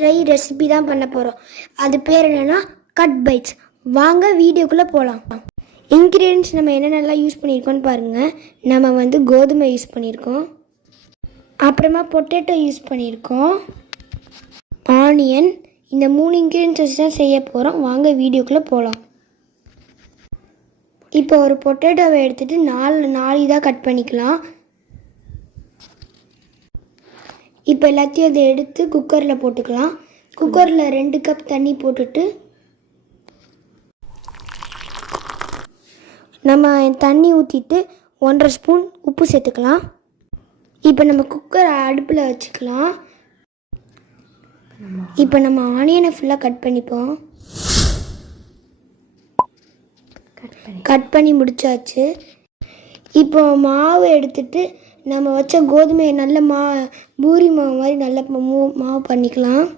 Try recipe தான் பண்ண போகிறோம். அது பேர் என்னென்னா கட் பைட்ஸ். வாங்க வீடியோக்குள்ளே போகலாம். இன்க்ரீடியன்ட்ஸ் நம்ம என்னென்னலாம் யூஸ் பண்ணியிருக்கோன்னு பாருங்கள். நம்ம கோதுமை யூஸ் பண்ணியிருக்கோம், அப்புறமா பொட்டேட்டோ யூஸ் பண்ணியிருக்கோம், ஆனியன். இந்த 3 இன்க்ரீடியன்ட்ஸ் தான் செய்ய போகிறோம். வாங்க வீடியோக்குள்ளே போகலாம். இப்போ ஒரு பொட்டேட்டோவை எடுத்துகிட்டு 4 இதாக கட் பண்ணிக்கலாம். இப்போ எல்லாத்தையும் அதை எடுத்து குக்கரில் போட்டுக்கலாம். குக்கரில் 2 கப் தண்ணி போட்டுட்டு நம்ம தண்ணி ஊற்றிட்டு 1.5 ஸ்பூன் உப்பு சேர்த்துக்கலாம். இப்போ நம்ம குக்கரை அடுப்பில் வச்சுக்கலாம். இப்போ நம்ம ஆனியனை ஃபுல்லாக கட் பண்ணிப்போம். கட் பண்ணி முடிச்சாச்சு. இப்போ மாவு எடுத்துட்டு நம்ம வச்ச கோதுமையை நல்ல பூரி மாவு மாதிரி நல்ல மாவு பண்ணிக்கலாம்.